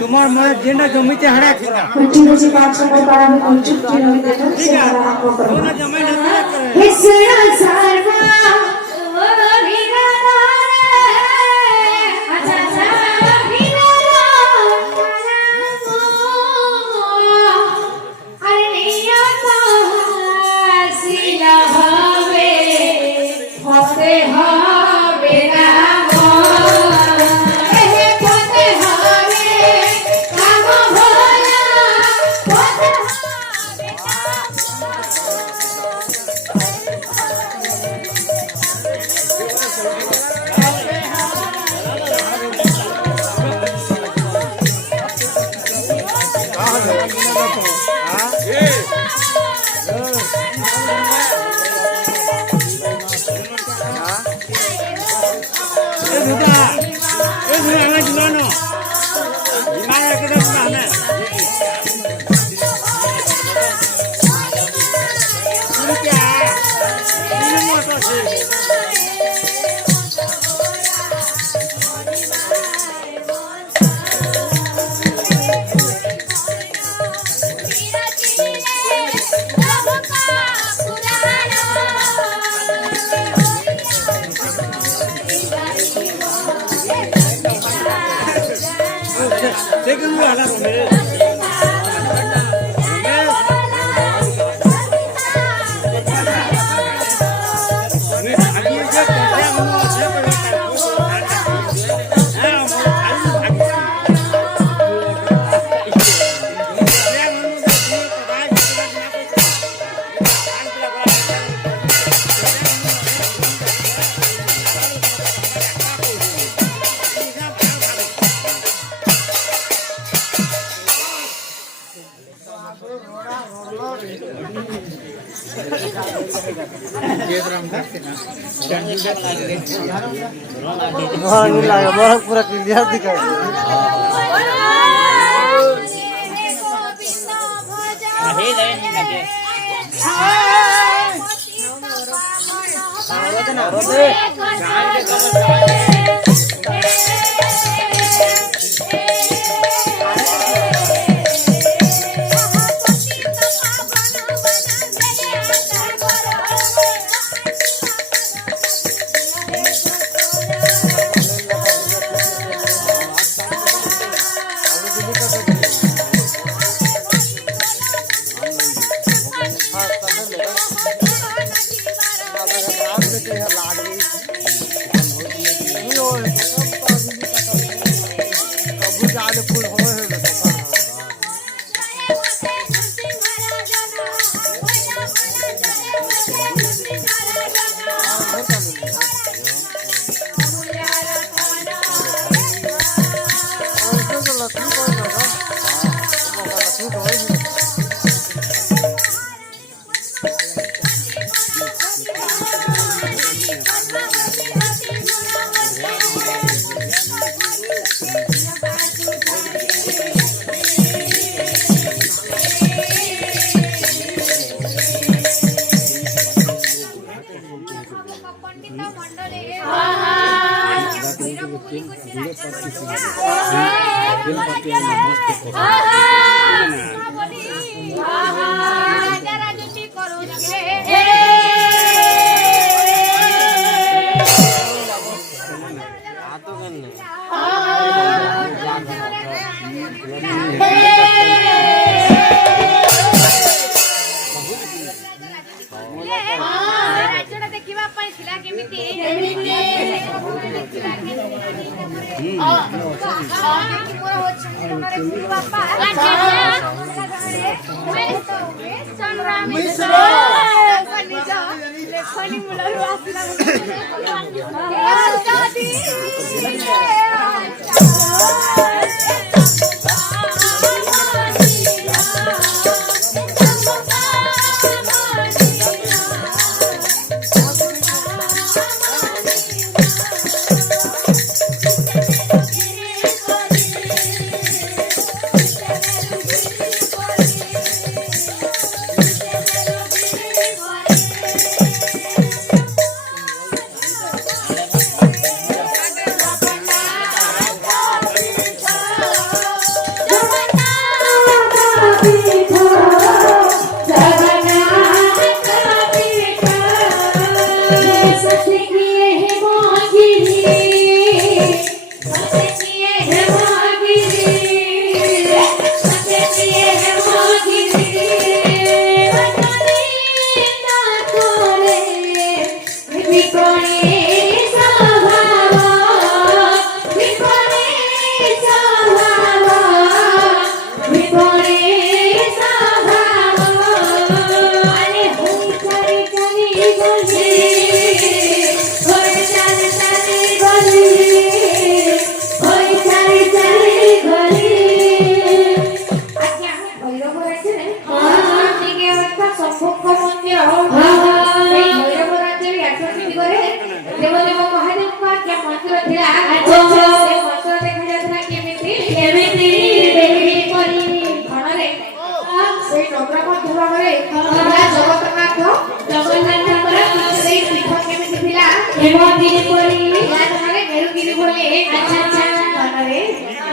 তোমার মনে যেটা জমিতে হারা पूरा क्लियर दिखा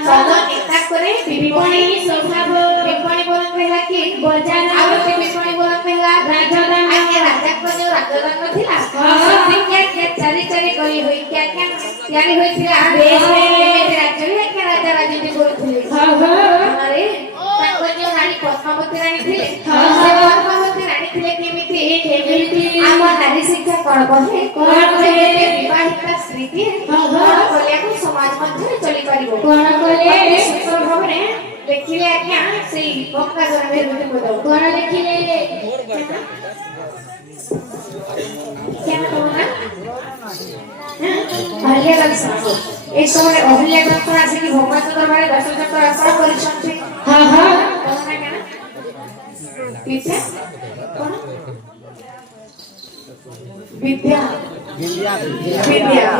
पद नेता करे विपणी स्वभाव विपणी बोलन कहला कि बजार आउ विपणी बोलन कहला राजधानी आगे राजा को जो राजधानी थिला क्या क्या चारी चारी करी होई क्या क्या यानी होई थिला देश में राज्य में क्या राजा राजनीति करूथिले हमारे ताको जो रानी पद्मावती रानी थिले से पद्मावती रानी थिले केमिति आम नारी शिक्षा कोन कहे विवाहिता स्मृति को समाज मध्य चली पारिबो कोन कले सुंदर भाबरे देखिले आज्ञा सेई गंगा जल में बोलो कोन देखिले क्या कहना अहिल्यागंज साधु ए समय अहिल्यागंज आसे कि भगवान के दरबार दर्शन चक्र अर्पण करिसथि हां हां कहना क्या पीछे कौन विद्या विद्या विद्या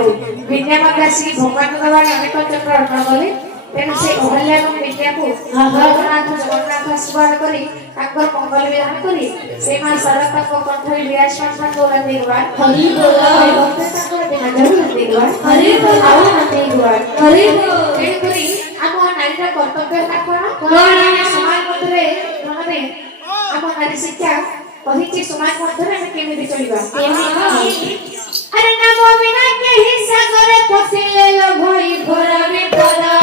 विद्या मकासी भगवान के दरबार अनेक चक्र अर्पण कले तेन से अहिल्यागंज विद्या को जगन्नाथ स्मरण करी ताकर मंगल विधान करी से मां सरता को कंठरी विराजमान बोला देवार हरि बोल भक्त ताकर बिना जरूर देवार हरि बोल आउ नते देवार हरि बोल तेन करी आम नारीर कर्तव्य है कोन समाज मध्य माने आम नारी शिक्षा कहिछि समाज मध्य में केमिति चलिबा अरे नाम बिना के हिस्सा करे फसिले लो भई घोरा में पड़ा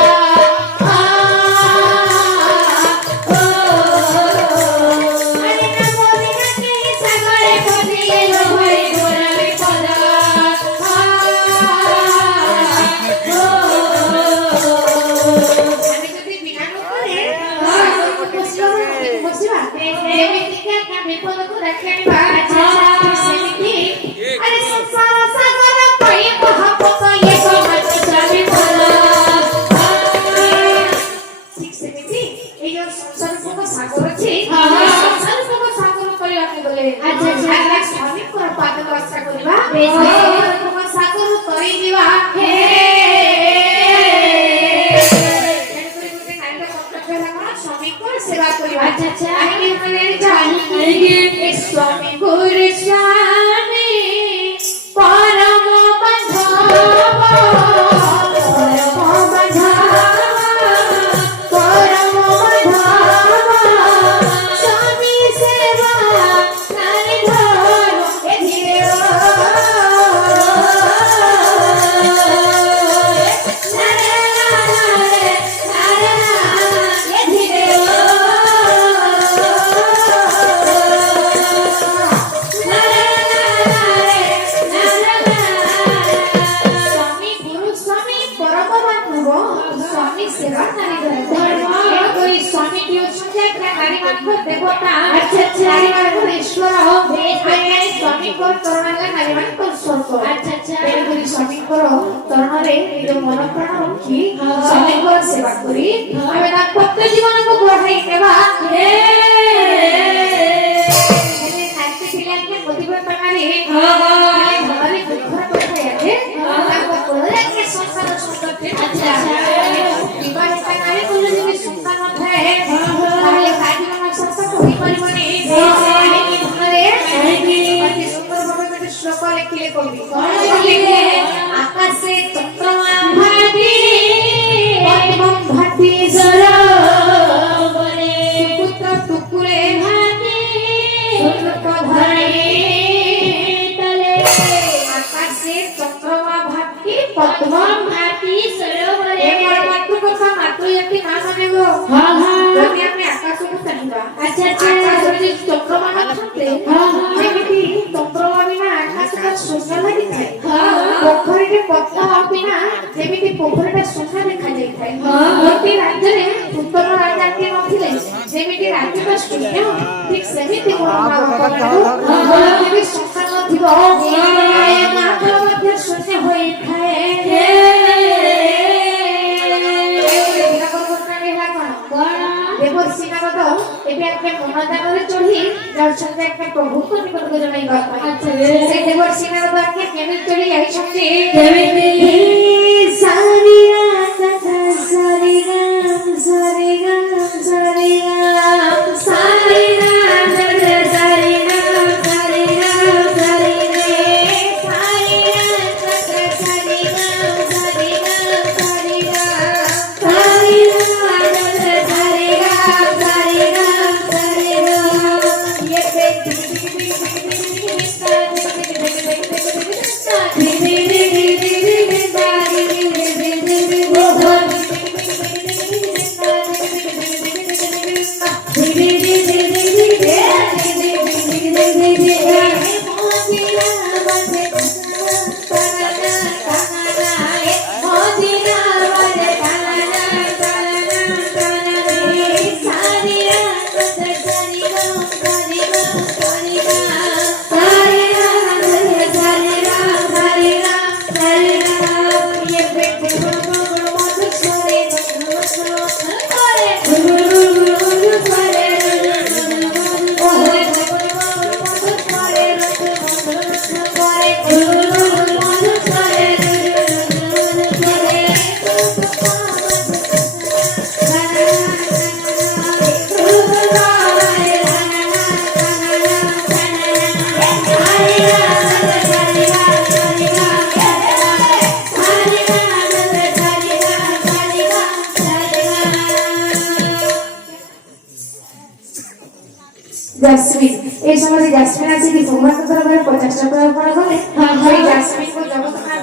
জাসমিন এই সময় জাসমিন আছে কি ভগবান দরবারে 50 টাকা পড়া বলে সেই জাসমিন को জগন্নাথ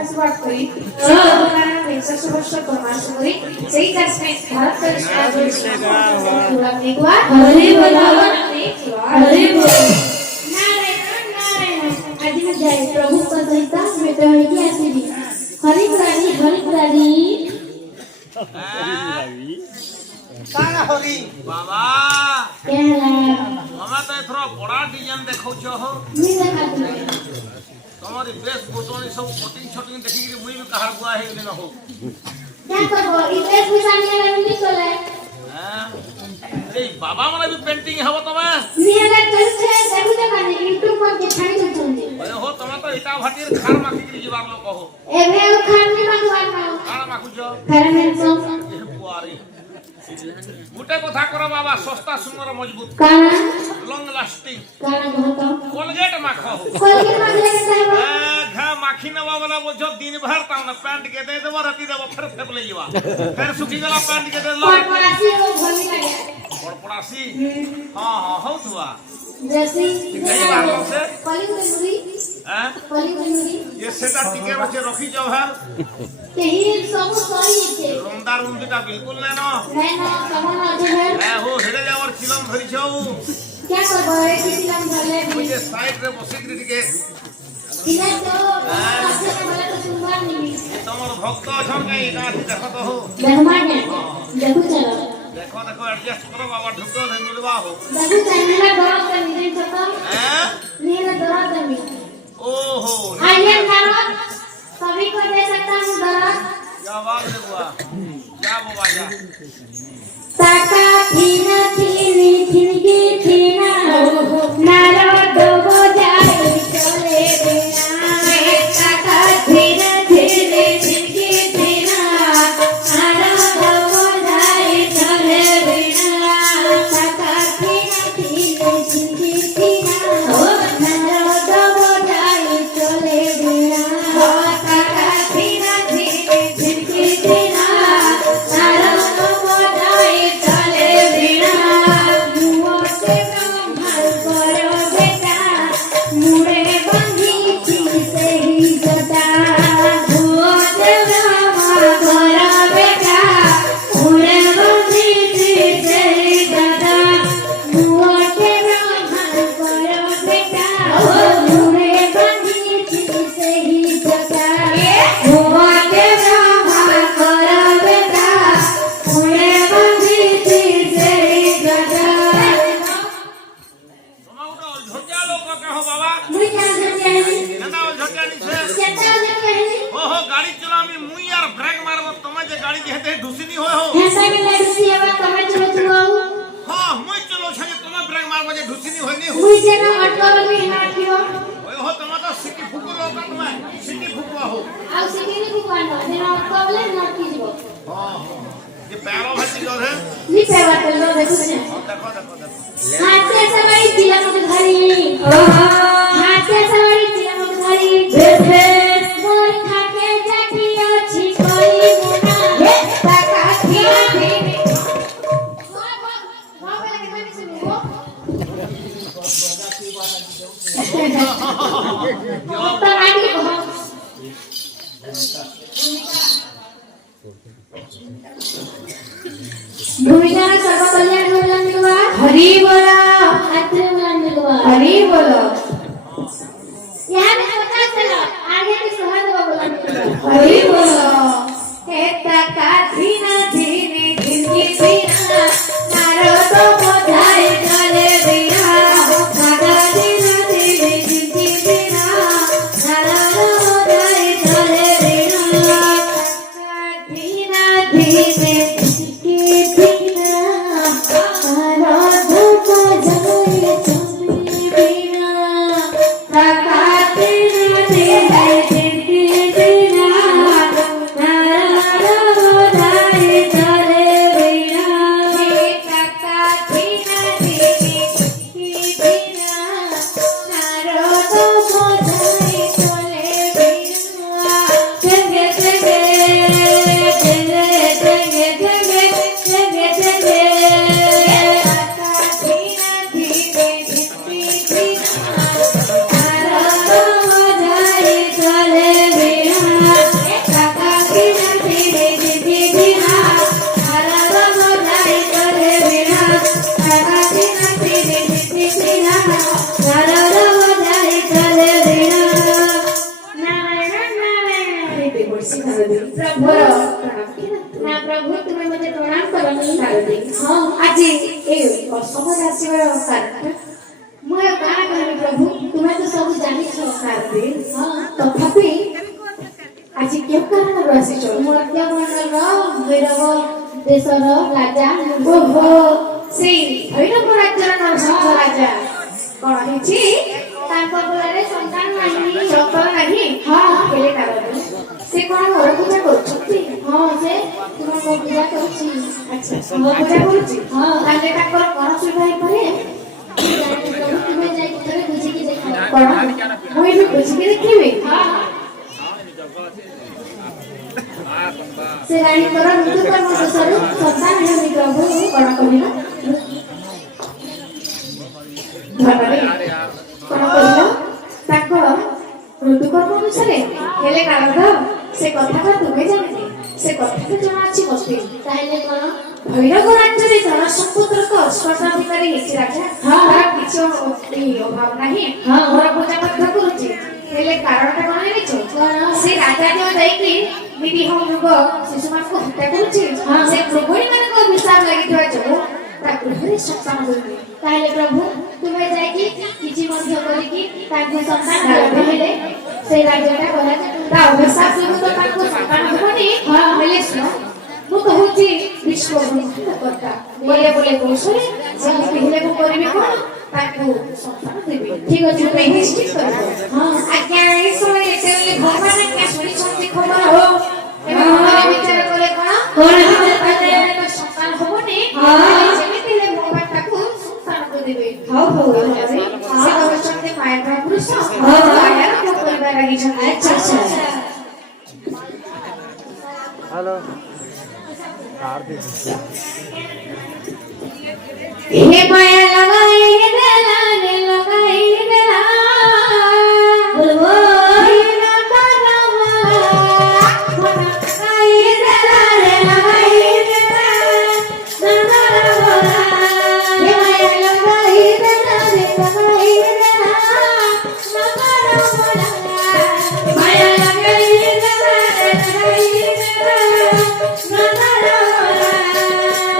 আশীর্বাদ করি সেই ভগবানের 150 বর্ষ প্রমাণ করি সেই জাসমিন ভারত পুরা নিগवा হরি বল হরি বল নারায়ণ নারায়ণ আজ मैं जय प्रभु का सहिता बेटा है कि ऐसी भी हरि पुरानी काना होगी बाबा केला मामा तो थोड़ा बड़ा डिजाइन देखौ छ हो नी देखाती तुम्हारी ड्रेस बोटनी सब कटिंग शटिंग देखि कि मुई भी कहार गुआ है दिन हो क्या करबो ई ड्रेस बिसानी नहीं चले हां ए बाबा माने भी पेंटिंग हबो तमे निहला चलছে দেখু জানা ইউটিউব पर के छाड़ी चलते अरे हो तमे तो इटा भाटीर खार माखि कि जीवार लोग कहो एबे खानी मागवार ना खार माखु छ खार में सो ए बुआरी गुटे कथा करो बाबा सस्ता सुंदर मजबूत काना लॉन्ग लास्टिंग काना बहुत कोलगेट माखो कोई के मागले के साहब ए घा माखी नवा वाला बोल जो दिन भर ता ना पैंट के दे देबो राती देबो फिर फेप ले जीवा फिर सुखी गला पैंट के दे लो और परासी वो भोली लगे और पड़ासी हां हां हो तुआ जैसे कई बार से कली मुरी हैं कली मुरी ये सेटा टिके बचे रखी जाओ है तेही सब सही छे रोंदा रुंदीटा बिल्कुल नै न ना कमन আছে है ए हो हेडे जावर चिलम धरि छौ क्या करबो रे किलाम धरले मुझे साइड रे बसी करी टिके इने तो आसे वाला तो सुनवार नहीं तमर भक्त छन कई ना देखो तो हो मेहमान है देखो चलो देखो देखो एडजस्ट करो बाबा ढुको दे मिलवा हो देखो चैनला दरद कर नहीं सकता हैं नीला दरद नहीं ओहो आइए दरद सभी को दे सकता हूं दरद क्या बात है बुआ क्या बाबा जा ताका थीना थीनी थीनगी थीना नारो डोबो जाए चले बिना ताका थीना थीनी थीनगी थीना नारो डोबो जाए चले बिना ताका थीना थीनी थीनगी थीना नारो डोबो जाए चले बिना ताका थीना थीनी थीनगी थीना नारो डोबो जाए चले बिना मुओ से भर करो बेटा मुड़े बंधी थी से ही जता मुओ से करो बेटा मुड़े बंधी थी से ही जता मुओ से भर करो बेटा मुड़े बंधी थी से ही जता मुओ से भर करो बेटा मुड़े बंधी थी से ही जता तुम उठो झोटिया लोग का कहो बाबा मुझे क्या समझ आई नंदा झोटिया नी से क्या समझ आई हो गाड़ी चलामी मुई यार ब्रेक मारबो तमे जे गाड़ी जेते ढुसिनी होय हो ऐसा भी लड़सी है कमे चलो तू हां मुई चलो छे तमे ब्रेक मारबो जे ढुसिनी होय नी हो मुझे ना अटकाव भी ना कियो ओए हो तमे तो सिटी फुको लोग का तमे सिटी फुको हो आ सिटी नहीं कुआनो देना अटकाव ले ना कीजो हां ये पैरो भसी गयो है नी पेवा कर लो देखो से देखो देखो देखो हाथ से सवारी जिला मुझे घरी हाथ से सवारी जिला मुझे घरी बेबे मोर खाके जाती अछि कोई मुना हे ताका खिया भी वाह वाला के नहीं सुनी हो तो आगे बहुत भूमिका सर्व कल्याण बोला मिलवा हरि बोला आत्रे बोला मिलवा हरि बोला यहाँ में पता चला आगे की सुहाग बोला मिलवा हरि बोला हे ताका धीना धीने धीनी धीना मारो तो बोधाए चले बिना ताका धीना धीने धीनी धीना मारो तो बोधाए चले बिना ताका धीना धीने Thank you. तुमे मते प्रणाम करनी नारदी हां आज ए असम राशिवर कारण मैं काना कहबी प्रभु तुमे तो सब जानि छ नारदी हां तथापि आज क्यों कारण राशि छ मध्यमंडल भैरव देशर राजा ओहो से भैरव राज्यर नरसिंह राजा कौन हिची तांको बोलारे संतान नाही सफल नहीं हां केले कारण से कौन घर पूजा करछथि हां से तुम को पूजा करछि अच्छा घर पूजा करछि हां ताले ताकर कौन सुविधा है परे प्रभु तुमे जाई थरे बुझी के देखा कौन मुई भी बुझी के देखिबे हां से रानी कर मृत्यु कर्म दोषरु संतान नाही प्रभु कौन कहिला धनरे कौन कहिला ताको ऋतुकर्म अनुसारे हेले कारण से कथा तुमे जाने से कथा तो जଣା अछि मस्ती ताइले कोन भैरव राज्ୟରେ ଧନ ସମ୍ପଦର ତ ସ୍ପର୍ଶାଧିକାରୀ ହେଇଛି ରାଜା ତାର କିଛି ଅଭାବ ନାହିଁ ମୋର ପୂଜା ମଧ୍ୟ କରୁଛି ହେଲେ କାରଣଟା କଣ ଜାଣିଛୁ ସେ ରାଜା ଯୋଉ ଯାଇକି ନିରୀହ ମୃଗ ଶିଶୁମାନଙ୍କୁ ହତ୍ୟା କରୁଛି ସେ ଗୃହିଣୀମାନଙ୍କ ବିଷାଦ ଲାଗିଥିବା ଯୋଗୁଁ ତା ଗୃହରେ ସନ୍ତାନ ହୋଇନି ताइले प्रभु तुमे जाई कि किछि मध्य करी कि तांको संतान कहले ସେ ରାଜାଟା ଗଲା ତା ଅଭିଶାପ ଯୋଗୁଁ ତ ତାଙ୍କୁ ସନ୍ତାନ ହେବନି ହେଲେ ଶୁଣ ମୁଁ କହୁଛି ବିଶ୍ୱ କର୍ତ୍ତା ବୋଲେ ବୋଲେ କୌଶଳେ ଯେମିତି ହେଲେ ମୁଁ କରିବି କଣ ତାକୁ ସନ୍ତାନ ଦେବି ଠିକ ଅଛି ତୁମେ ନିଶ୍ଚିତ କରିବ ହଁ ଆଜ୍ଞା ଏଇ ସମୟରେ ଯେତେବେଳେ ଭଗବାନ ଆଜ୍ଞା ଶୁଣିଛନ୍ତି ଖବର ହୋ ଏବେ ମନରେ ବିଚାର କଲେ କଣ କଣ ସନ୍ତାନ ହବନି ଯେମିତି ହେଲେ ଭଗବାନ ତାକୁ ସନ୍ତାନ ଦେବେ ହଉ ହଉ ସେ କହୁଛନ୍ତି ମାୟା ପୁରୁଷ ମାୟାର କରିବା ଲାଗିଛନ୍ତି ଆଚ୍ଛା ଆଚ୍ଛା हेलो हे माया लगाई देला ने लगाई देला बोलो ना करवा लगाई देला ने लगाई देला ना करवा हे माया लगाई देला ने लगाई देला ना करवा माया लगाई देला ने लगाई देला ना करवा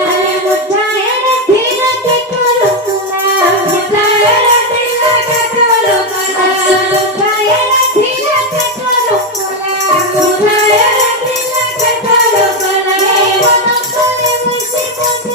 अरे मुझे धीरे के कोलो तुला मुझे धीरे के कोलो तुला मुझे धीरे के कोलो तुला मुझे धीरे के कोलो तुला मन करे मुझे मुझे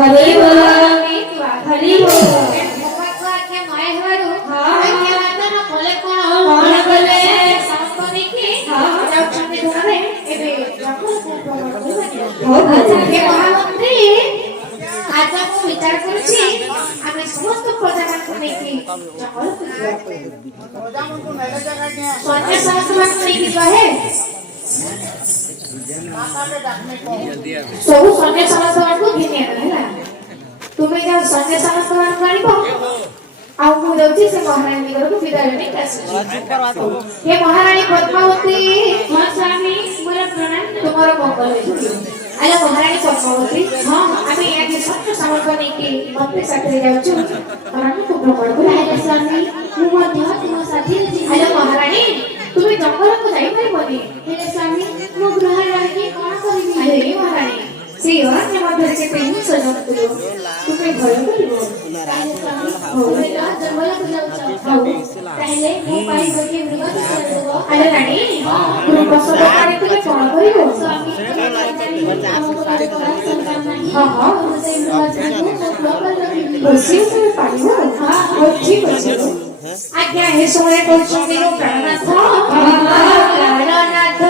भागली मन ସବୁ ସନ୍ଧ୍ୟା ସମସ୍ତଙ୍କୁ ଘିନି ଆଣିଲା ହେଲା ତୁମେ ଯାଅ ସନ୍ଧ୍ୟା ସମସ୍ତଙ୍କୁ ଆଣିବ ଆଉ ମୁଁ ଯାଉଛି ସେ ମହାରାଣୀ ଘରକୁ ବିଦାୟ ନେଇ ଆସିଛି। ହେ ମହାରାଣୀ ପଦ୍ମାବତୀ। ହଁ ସ୍ୱାମୀ ମୋର ପ୍ରଣାମ। ତୁମର ମଙ୍ଗଳ ହେଉ। ଆଲୋ ମହାରାଣୀ ପଦ୍ମାବତୀ, ହଁ ଆମେ ଆଜି ସତ୍ୟ ସାମନ୍ତ ନେଇକି ମନ୍ତ୍ରୀ ସାଥିରେ ଯାଉଛୁ ଆମକୁ ଭ୍ରମଣ କରି। ତାହେଲେ ସ୍ୱାମୀ ମୁଁ ମଧ୍ୟ ତୁମ ସାଥିରେ ଯିବି। ଆଲୋ ମହାରାଣୀ, ତୁମେ ଜଙ୍ଗଲକୁ ଯାଇପାରିବନି। ହେଲେ ସ୍ୱାମୀ ମୁଁ ଗୃହରେ ରହିକି କଣ କରିବି? ଆରେ ମହାରାଣୀ, ସେଇ ଅରଣ୍ୟ ମଧ୍ୟରେ କେତେ ହିଂସ ଜନ୍ତୁ, ତୁମେ ଭୟ କରିବ। ତାହେଲେ ସ୍ୱାମୀ ତୁମେ ତ ଜଙ୍ଗଲକୁ ଯାଉଛ। ହଉ ତାହେଲେ ମୋ ପାଇଁ ଗୋଟିଏ ମୃଗ ଶିକାର ଦେବ। ଆରେ ରାଣୀ, ମୃଗ ସବୁ ପାଣି ତୁମେ କଣ କରିବ? ସ୍ୱାମୀ ଆମକୁ ଗୋଟେ କଳା ସରକାର ନାହିଁ। ହଁ ହଁ, ମୁଁ ସେଇ ମୃଗ ଶିକାରକୁ ମୋ ଗୃହରେ ରଖିବି। ରୋଷେଇ ତୁମେ ପାରିବ? ହଉ ଠିକ ଅଛି। ଆଜ୍ଞା ଏ ସମୟରେ କରୁଛନ୍ତି ମୋ ପ୍ରାଣନାଥ। ପ୍ରାଣନାଥ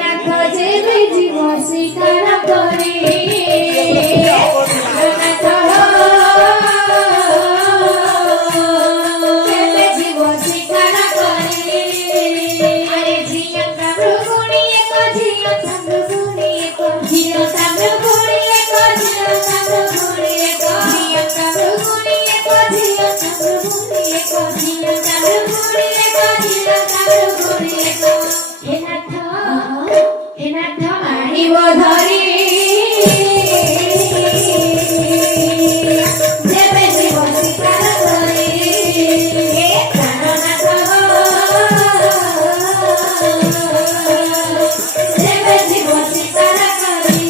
ନାଥ ଯେବେ ଯିବ ଶିକାର କରି। ପ୍ରାଣନାଥ ଯେବେ ଯିବ ଶିକାର କରି। ଆରେ ଝିଅ ମୃଗୁଣି ଏକ, ଝିଅ ମୃଗୁଣି ଏକ, ଝିଅ ମୃଗୁଣି ଏକ, ଝିଅ ମୃଗୁଣି ଏକ, ଝିଅ ମୃଗୁଣି ଏକ, ଝିଅ ମୃଗୁଣି ଏକ, ଝିଅ ମୃଗୁଣି ଏକ, ଝିଅ ମୃଗୁଣି ଏକ। ହେ ନାଥ, ହେ ନାଥ ଆଣିବ ଧରି ଯେବେ ଯିବ ଶିକାର କରି। ହେ ପ୍ରାଣନାଥ ଯେବେ ଯିବ ଶିକାର କରି।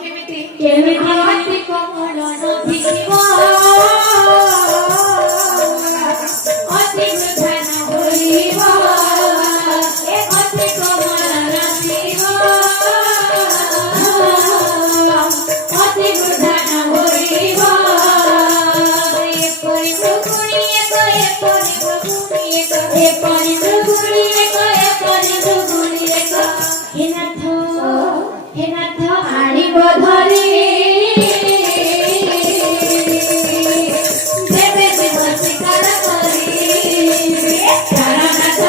କେମିତି କେମିତି ଅତି କୋମଳ ନଥିବ, ଅତି ବୃଥା ନ ହୋଇବ। ଏ ଅତି କୋମଳ ନଥିବ, ଅତି ବୃଥା ନ ହୋଇବ। ଏପରି ମୃଗୁଣି ଏକ, ଏପରି ମୃଗୁଣି ଏକ, ଏପରି ମୃଗୁଣି ଏକ, ଏପରି ମୃଗୁଣି ଏକ। ହେ ନାଥ, ହେ ନାଥ ଆଣିବ ଧରି ଯେବେ ଯିବ ଶିକାର କରି। ପ୍ରାଣନାଥ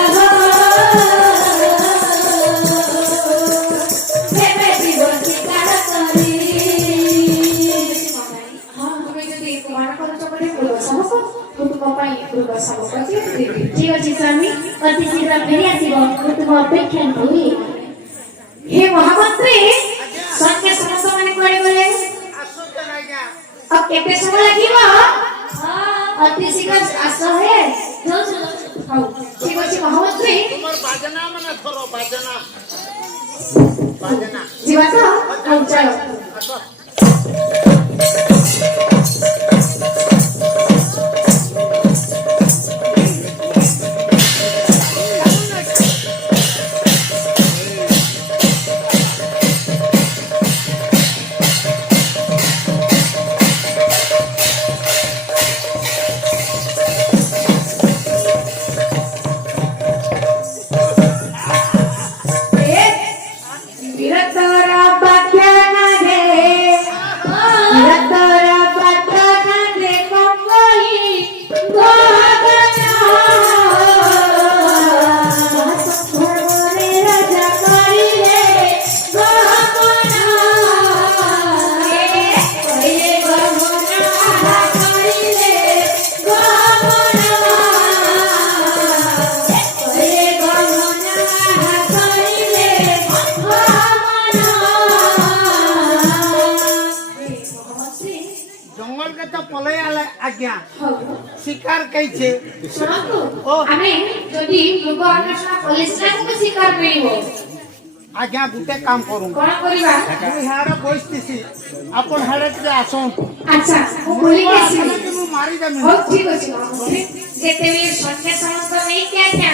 ଯେବେ ଯିବ ଶିକାର କରି। ହଁ ତୁମେ ଯଦି ପ୍ରମାଣ କରୁଛ ବୋଲି ମୃଗ ଶାବକ, ମୁଁ ତୁମ ପାଇଁ ମୃଗ ଶାବକ ଦେବି। ଠିକ ଅଛି ସ୍ୱାମୀ, ଅତି ଶୀଘ୍ର ଫେରି ଆସିବ। ମୁଁ ତୁମ ଅପେକ୍ଷା କଲି। ହେ ମହାମନ୍ତ୍ରୀ, ସନ୍ଧ୍ୟା ସମସ୍ତ ମାନେ କୁଆଡେ ଗଲେ? ଆଉ କେତେ ସମୟ ଲାଗିବ? ଅତି ଶୀଘ୍ର ଆସ। ହେ ଯାଉଛୁ ହଉ ଠିକ ଅଛି ମହାମନ୍ତ୍ରୀ, তোমার বাজনা মানে ধরো বাজনা বাজনা ଯିବା ତ? ହଉ ଚାଲ। আসো বিরতর বাখ্যান রে, বিরতর বাখ্যান রে কঙ্গলি গগনা। ভগবানে রাজা করিলে গগনা। করিলে গগনা, করিলে গগনা, করিলে গগনা, করিলে जंगल के तो पलय आले आज्ञा ହଉ शिकार कैसे ଶୁଣନ୍ତୁ, ଓ। ଆମେ ଯଦି ମୃଗ ଅନ୍ୱେଷଣ ପୋଲିସ ଲାଇନକୁ ଶିକାର ମିଳିବ, आज्ञा गुटे काम करूँ କଣ କରିବା? मुझे हाड़े बसतीसी अपन हाड़े टे आसन ଆଚ୍ଛା ମୁଁ ବୁଲିକି ଆସିବି। मारी देमी ହଉ ଠିକ ଅଛି ମହାମନ୍ତ୍ରୀ। ଯେତେବେଳେ ସନ୍ଧ୍ୟା ସମସ୍ତ ନେଇକି ଆଜ୍ଞା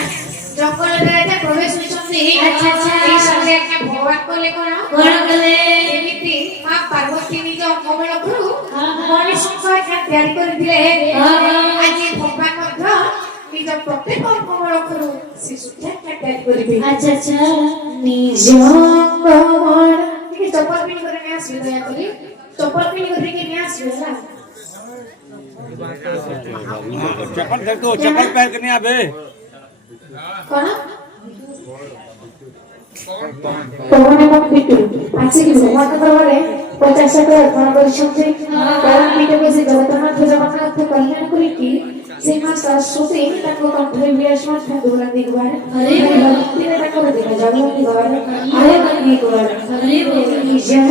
ଜଙ୍ଗଲରେ ଆଜ୍ଞା ପ୍ରବେଶ ହୋଇଛନ୍ତି, ଆଚ୍ଛା, ଆଚ୍ଛା। ଏଇ ସମୟରେ ଆଜ୍ଞା ଭଗବାନ କଲେ କଣ? କଣ କଲେ? ଯେମିତି ମା ପାର୍ବତୀ ନିଜ କମଳରୁ ହଁ, ହଁ। ମଣିଷଙ୍କ ଆଜ୍ଞା ତିଆରି କରିଥିଲେ, ହଁ, ହଁ। ଆଜି ଭଗବାନ ମଧ୍ୟ ନିଜ ପ୍ରତ୍ୟେକ କମଳରୁ ଶିଶୁଟି ଆଜ୍ଞା ତିଆରି କରିବେ। ଆଚ୍ଛା ଆଚ୍ଛା। ନିଜ କମଳ ଟିକେ ଚପଲ ପିନ୍ଧି କରି ନେଇ ଆସିବେ, ଦୟାକରି ଚପଲ ପିନ୍ଧି କରି ଟିକେ ନେଇ ଆସିବେ ହେଲା। चप्पल देख तो चप्पल पहन के नहीं आबे କଣ? ପବନ ଏବଂ ପିଟୁ ଆସିକି ଭଗବାନ ଦରବାରରେ 50 ଟଙ୍କା ଅର୍ପଣ କରିଛନ୍ତି। ପବନ ପିଟୁକୁ ସେ ଜଗନ୍ନାଥ କଲ୍ୟାଣ କରିକି ସେ ମା ସରସ୍ୱତୀ ତାଙ୍କ କଣ୍ଠରେ ବିରାଜମାନ ଠାକୁର ରାଧି କୁମାର ଭକ୍ତିରେ ତାଙ୍କର ଦିନ ଜଗନ୍ନାଥ କୁମାର ହରେ କୁମାର ଜୟ